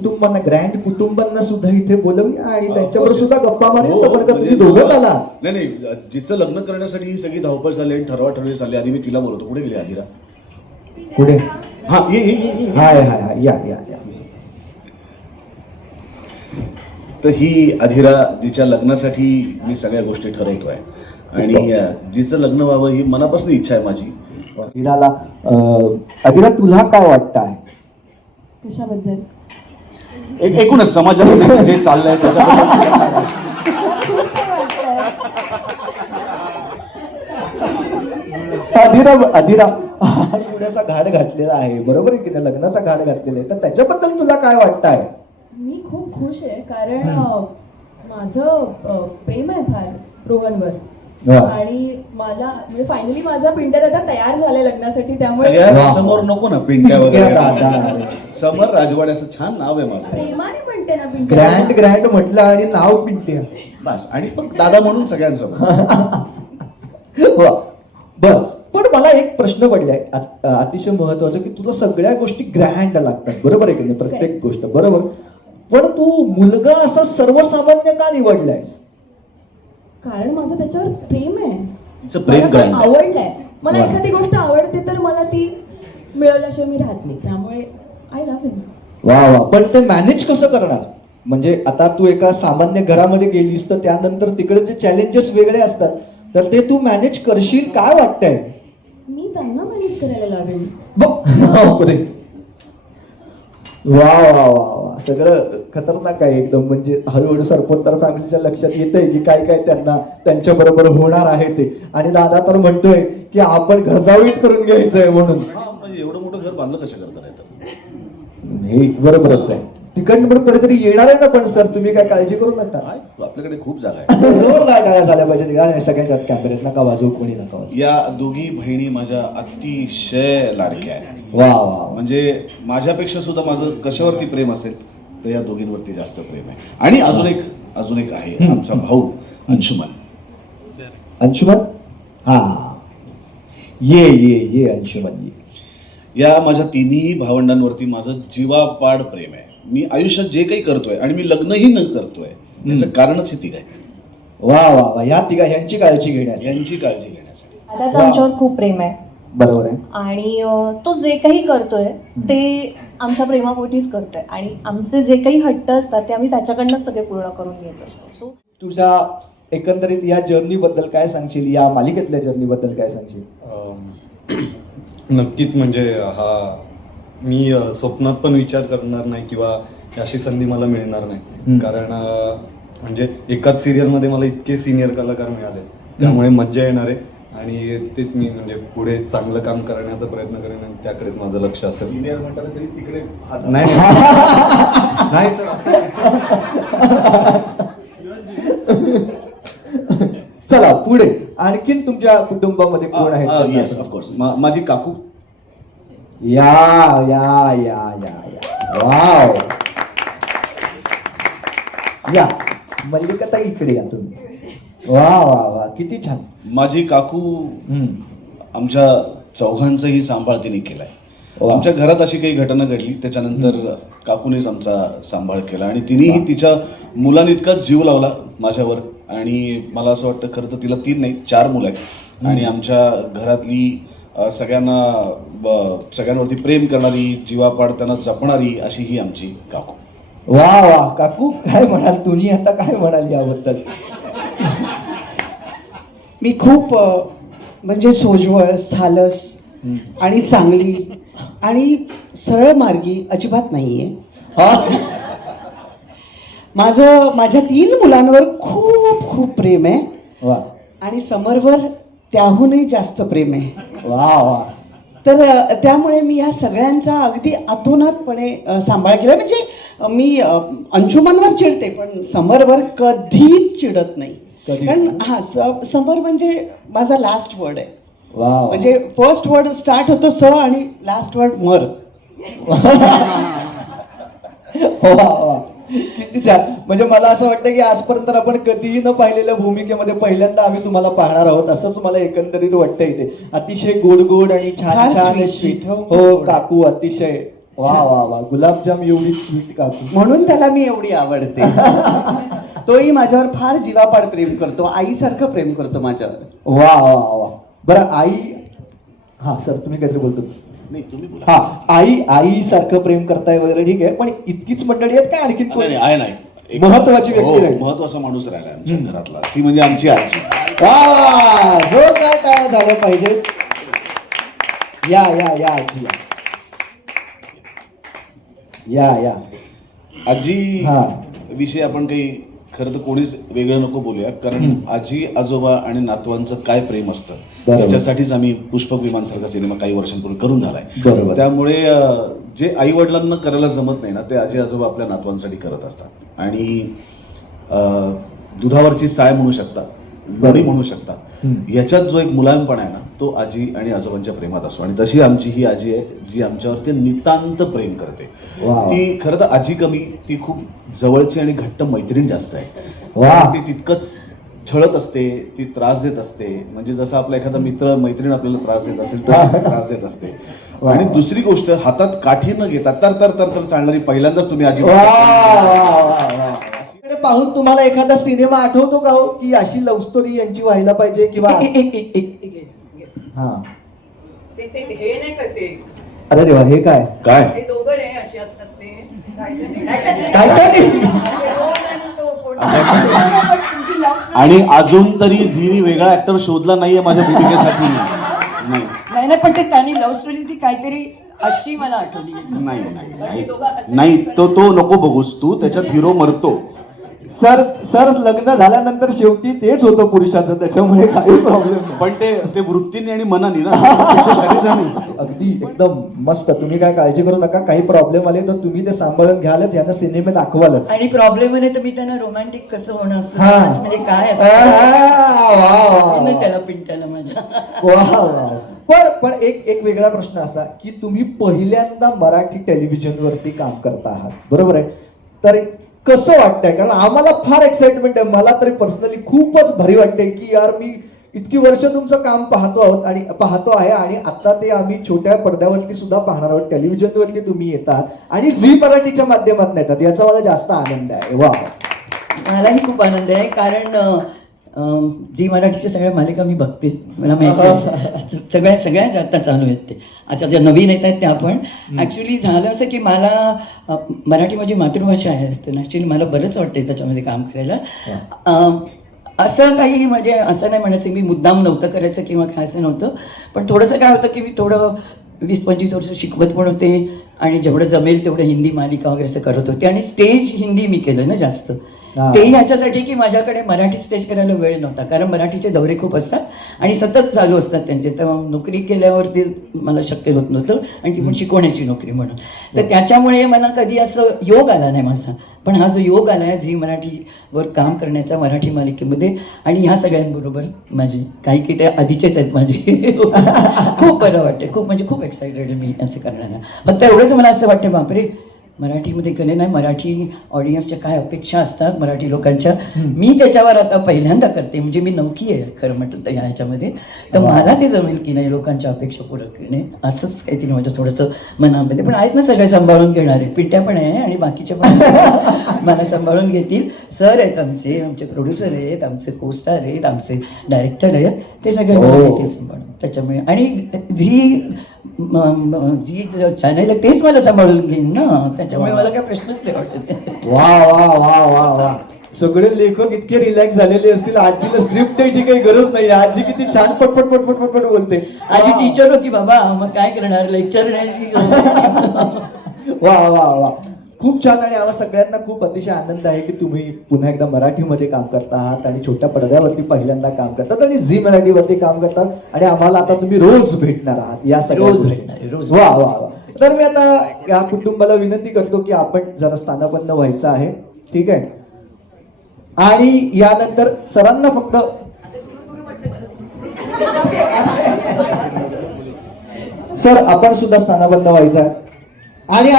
कुटुंबांना ग्रँड कुटुंबांना सुद्धा इथे बोलवूया आणि त्यांच्यावर सुद्धा. गप्पा मारूया. हो, म्हणजे दोघंच आला नाही नाही जिचं लग्न करण्यासाठी ही सगळी धावपळ झाली आणि ठरवा ठरवी झाली. आधी मी तिला बोलवतो. कुठे गेली आधीरा पुढे हा ये ये ये, ये. हाय हाय हाय. या या या. तर ही अधिरा जिच्या लग्नासाठी मी सगळ्या गोष्टी ठरवतोय. आणि अं, जिचं लग्न व्हावं ही मनापासून इच्छा आहे माझी. अधिराला अधिरा तुला काय वाटतं आहे कशाबद्दल? एक एकूणच समाजामध्ये जे चाललंय त्याच्याबद्दल तुला काय वाटतं? अधिरा अधिरा एवढ्याचा घाट घातलेला आहे. बरोबर आहे की नाही? लग्नाचा घाट घातलेला आहे. तर त्याच्याबद्दल तुला काय वाटतं आहे? मी खूप खुश आहे. कारण माझं प्रेम आहे फार रोहनवर. आणि मला म्हणजे फायनली माझा पिंटर आता तयार झालाय लग्नासाठी त्यामुळे सगळ्या. समोर नको ना पिंट्या वगैरे. दादा. समर राजवाडे असं छान नाव आहे माझं. प्रेमाने म्हणते ना पिंटर ग्रँड ग्रँड म्हटलं आणि नाव पिंट्या बस आणि मग दादा म्हणून सगळ्यांसमोर. वा. बर पण मला एक प्रश्न पडलाय. अत- अतिशय महत्त्वाचा की तुला सगळ्या गोष्टी ग्रँड लागतात. बरोबर आहे की नाही? प्रत्येक गोष्ट. बरोबर? पण तू मुलगा असा सर्वसामान्य का निवडलायस? कारण माझं त्याच्यावर प्रेम आहे. प्रेम मला तो. आवडलंय. मला. एखादी गोष्ट आवडते तर मला ती मिळवल्याशिवाय मी राहत नाही. त्यामुळे आय लव्ह हिम वा वा. पण ते मॅनेज कसं करणार? म्हणजे आता तू एका सामान्य घरामध्ये गेलीस तर त्यानंतर तिकडे जे चॅलेंजेस वेगळे असतात तर ते तू मॅनेज करशील काय वाटतंय? मी त्यांना मॅनेज करायला. वा वा वा वा. सगळं खतरनाक आहे एकदम. म्हणजे हळूहळू सरपोत्तर फॅमिलीच्या लक्षात येत आहे की काय काय त्यांना त्यांच्या बरोबर होणार आहे ते. आणि दादा तर म्हणतोय की आपण घरजावीच करून घ्यायचंय म्हणून. हा म्हणजे एवढं मोठं घर बांधलं कसं करता नाही हे बरोबरच आहे. तिकडनं पण कुठेतरी येणार आहे ना पण सर तुम्ही काय काळजी करू नका? काय आपल्याकडे खूप जागा आहे. जोरदार गाड्या झाल्या पाहिजे गाण्या सगळ्यांच्यात कॅमेऱ्यात नका वाजवू कोणी नका वाजवू. या दोघी बहिणी माझ्या अतिशय लाडक्या आहेत. वा वा. म्हणजे माझ्यापेक्षा सुद्धा माझं कशावरती प्रेम असेल? तर या दोघींवरती जास्त प्रेम आहे. आणि अजून एक अजून एक आहे आमचा भाऊ अंशुमन. अंशुमन? हा. ये ये ये अंशुमन ये. या माझ्या तिन्ही भावंडांवरती माझं जीवापाड प्रेम आहे. मी आयुष्यात जे काही करतोय आणि मी लग्नही न करतोय याचं कारणच हे तिघ आहे. वा वा वा. ह्या तिघा ह्यांची काळजी घेण्यास यांची काळजी घेण्यासाठी. खूप प्रेम आहे. बरोबर आहे. आणि तो जे काही करतोय ते आमच्या प्रेमापोटीच करतोय. आणि आमचे जे काही हट्ट असतात ते आम्ही त्याच्याकडनंच सगळे पूर्ण करून घेत असतो. सो तुझ्या एकंदरीत या जर्नी बद्दल काय सांगशील? या मालिकेतल्या जर्नी बद्दल काय सांगशील? नक्कीच म्हणजे हा मी स्वप्नात पण विचार करणार नाही किंवा अशी संधी मला मिळणार. नाही. कारण म्हणजे एकाच सिरियलमध्ये मला इतके सिनियर कलाकार मिळाले त्यामुळे मज्जा येणार आहे. आणि तेच मी म्हणजे पुढे चांगलं काम करण्याचा प्रयत्न करेन आणि त्याकडेच माझं लक्ष असेल. सिनियर म्हणताना तरी तिकडे हात- नाही. नाही सर असं चला पुढे. आणखीन तुमच्या कुटुंबामध्ये कोण आहेत? येस ऑफकोर्स माझी काकू. या या या या या. वाव या. मल्लिकाताई इकडे या तुम्ही. वा वा वा किती छान. माझी काकू. आमच्या चौघांचाही सांभाळ तिने केलाय. वा. आमच्या घरात अशी काही घटना घडली त्याच्यानंतर काकूनेच आमचा सांभाळ केला आणि तिनेही तिच्या मुलांइतका जीव लावला माझ्यावर आणि मला असं वाटतं खरं तर तिला तीन नाही चार मुलं आहेत. आणि आमच्या घरातली सगळ्यांना सगळ्यांवरती प्रेम करणारी जीवापाड त्यांना जपणारी अशी ही आमची काकू. वा वा. काकू काय म्हणाल? तुम्ही आता काय म्हणाल याबद्दल? मी खूप म्हणजे सोज्वळ सालस आणि चांगली आणि सरळ मार्गी अजिबात नाही आहे माझं माझ्या तीन मुलांवर खूप खूप प्रेम आहे. वा. आणि समरवर त्याहूनही जास्त प्रेम आहे. वा वा. तर त्यामुळे मी या सगळ्यांचा अगदी अतोनातपणे अ, सांभाळ केला. म्हणजे मी अंशुमनवर चिडते पण समरवर कधीच चिडत नाही? कारण हा स- समर म्हणजे माझा लास्ट वर्ड आहे. वा. म्हणजे फर्स्ट वर्ड स्टार्ट होतो स आणि लास्ट वर्ड मर. वा वा किती छान. म्हणजे मला असं वाटतं की आजपर्यंत आपण कधीही न पाहिलेल्या भूमिकेमध्ये पहिल्यांदा आम्ही तुम्हाला पाहणार आहोत. असंच मला एकंदरीत वाटतं इथे. अतिशय गोड गोड आणि छान छान sweet. हो, हो. काकू अतिशय वा वा वा गुलाबजाम एवढी स्वीट काकू. म्हणून त्याला मी एवढी आवडते. तोही माझ्यावर फार जीवापाड प्रेम करतो आईसारखं प्रेम करतो माझ्यावर. वा वा वा बरं आई हा सर तुम्ही काहीतरी बोलतो. नाही तुम्ही बोला. हा आई आई सारखं प्रेम करताय वगैरे ठीक आहे पण इतकीच मंडळी आहेत का आणखीन नाही, कोणी? नाही, आहे नाही महत्वाची व्यक्ती हो, राहील. महत्त्वाचा माणूस राहिला आमच्या घरातला. ती म्हणजे आमची आजी. वा जो काय काय झालं पाहिजे. या या या आजी. या या या. आजी हा. विषयी आपण काही खरं तर कोणीच वेगळं नको बोलूया कारण आजी आजोबा आणि नातवांचं काय प्रेम असतं. त्याच्यासाठीच आम्ही पुष्पक विमान सारखा सिनेमा काही वर्षांपूर्वी करून झालाय. त्यामुळे जे आई वडिलांना करायला जमत नाही ना ते आजी आजोबा आपल्या नातवांसाठी करत असतात. आणि दुधावरची साय म्हणू शकता लोणी म्हणू शकता याच्यात जो एक मुलायमपणा आहे ना तो आजी आणि आजोबांच्या प्रेमात असतो. आणि तशी आमची ही आजी आहे जी आमच्यावरती नितांत प्रेम करते. ती खरं तर आजी कमी ती खूप जवळची आणि घट्ट मैत्रीण जास्त आहे. ती तितकंच छळत असते ती त्रास देत असते. म्हणजे जसं आपला एखादा मित्र मैत्रीण आपल्याला त्रास देत असेल तशी त्रास देत असते. आणि दुसरी गोष्ट हातात काठी न घेता तर तर तर तर चालणारी पहिल्यांदाच तुम्ही आजी पाहून तुम्हाला एखादा सिनेमा आठवतो का हो? की अशी लव्ह स्टोरी यांची व्हायला पाहिजे किंवा हा. ते ते हे नाही करते अरे देवा हे काय? काय? हे दोघं रे असे असतात ते. काय काय काय ते? आणि अजून तरी झीनी वेगळा ऍक्टर शोधला नाहीये माझ्या भूमिकेसाठी. नाही. नाही नाही पण ते त्यांनी लव्ह स्टोरी ती काहीतरी अशी मला आठवली नाही नाही, नाही. नाही तो तो नको बघूस तू. त्याच्यात हिरो मरतो. सर सर लग्न झाल्यानंतर शेवटी तेच होतं पुरुषाचं त्याच्यामुळे काही प्रॉब्लेम पण ते ते वृत्तीने आणि मनाने ना. शरीराने. अगदी एकदम मस्त. तुम्ही काय काळजी करू नका. काही प्रॉब्लेम आले तर तुम्ही ते सांभाळून घ्यालच. यांना सिनेमे दाखवालच. आणि प्रॉब्लेममध्ये तर मी त्यांना रोमॅन्टिक कसं होणं असतं? हा. dance म्हणजे काय आ, वा, वा, असतं वा. त्याला पिंटाला माझ्या. वा, वा. पण पण एक एक वेगळा प्रश्न असा की तुम्ही पहिल्यांदा मराठी टेलिव्हिजनवरती काम करता आहात. बरोबर आहे? तर कसं वाटतंय? कारण आम्हाला फार एक्साइटमेंट आहे. मला तरी पर्सनली खूपच भारी वाटतंय की यार मी इतकी वर्ष तुमचं काम पाहतो आहोत आणि पाहतो आहे आणि आता ते आम्ही छोट्या पडद्यावरती सुद्धा पाहणार आहोत. टेलिव्हिजनवरती तुम्ही येतात आणि झी मराठीच्या माध्यमातून येतात. याचा मला जास्त आनंद आहे. वा मलाही खूप आनंद आहे. कारण झी मराठीच्या सगळ्या मालिका मी बघते. मला माहिती सगळ्या सगळ्या ज्या आता चालू आहेत ते. आता ज्या नवीन येत आहेत त्या पण ॲक्च्युली झालं असं की मला मराठी माझी मातृभाषा आहे. तर ॲक्च्युली मला बरंच वाटते त्याच्यामध्ये काम करायला. असं काही म्हणजे असं नाही म्हणायचं मी मुद्दाम नव्हतं करायचं किंवा काय असं नव्हतं. पण थोडंसं काय होतं की मी थोडं वीस पंचवीस वर्ष शिकवत पण होते. आणि जेवढं जमेल तेवढं हिंदी मालिका वगैरे असं करत होते. आणि स्टेज हिंदी मी केलं ना जास्त. तेही ह्याच्यासाठी की माझ्याकडे मराठी स्टेज करायला वेळ नव्हता. कारण मराठीचे दौरे खूप असतात आणि सतत चालू असतात त्यांचे. तर नोकरी केल्यावरती मला शक्य होत नव्हतं आणि ती पण शिकवण्याची नोकरी? म्हणून. तर त्याच्यामुळे मला कधी असं योग आला नाही माझा. पण हा जो योग आला आहे झी मराठीवर काम करण्याचा मराठी मालिकेमध्ये आणि ह्या सगळ्यांबरोबर माझी काही काही ते आधीचेच आहेत माझे. खूप बरं वाटते खूप म्हणजे खूप एक्सायटेड आहे मी असं करण्याला. फक्त एवढंच मला असं वाटतं बापरे मराठीमध्ये केले नाही. मराठी ऑडियन्सच्या काय अपेक्षा असतात मराठी लोकांच्या? मी त्याच्यावर आता पहिल्यांदा करते. म्हणजे मी नौकी आहे खरं म्हटलं तर ह्या ह्याच्यामध्ये. तर मला ते जमेल की नाही लोकांच्या अपेक्षा पूर्ण करणे असंच काहीतरी माझं थोडंसं मनामध्ये. पण आहेत ना सगळे सांभाळून घेणारे. पिंट्या पण आहे आणि बाकीचे पण. मला सांभाळून घेतील. सर आहेत आमचे आमचे प्रोड्युसर आहेत आमचे कोस्टार आहेत आमचे डायरेक्टर आहेत. ते सगळे हो. घेतील सांभाळून. त्याच्यामुळे आणि झी जी चॅनल आहे तेच मला सांभाळून घेईन ना. त्याच्यामुळे मला काय प्रश्नच नाही वाटत. वा वा वा वा वा. सगळे लेखक इतके रिलॅक्स झालेले असतील आजीला स्क्रिप्ट द्यायची काही गरज नाही. आजी किती छान पटपट पटपट पटपट बोलते. आधी टीचर होती बाबा. मग काय करणार? लेक्चर नाही. वा वा वा. खूप छान आणि आम्हा सगळ्यांना खूप अतिशय आनंद आहे की तुम्ही पुन्हा एकदा मराठीमध्ये काम करता आहात आणि छोट्या पडद्यावरती पहिल्यांदा काम करतात आणि झी मराठीवरती काम करतात आणि आम्हाला आता तुम्ही रोज भेटणार आहात या सगळ्या रोज. भेटणार रोज. वा वा वा तर मी आता या कुटुंबाला विनंती करतो की आपण जरा स्थानापन्न व्हायचं आहे ठीक आहे आणि यानंतर सरांना फक्त सर आपण सुद्धा स्थानाबद्ध व्हायचं आहे आणि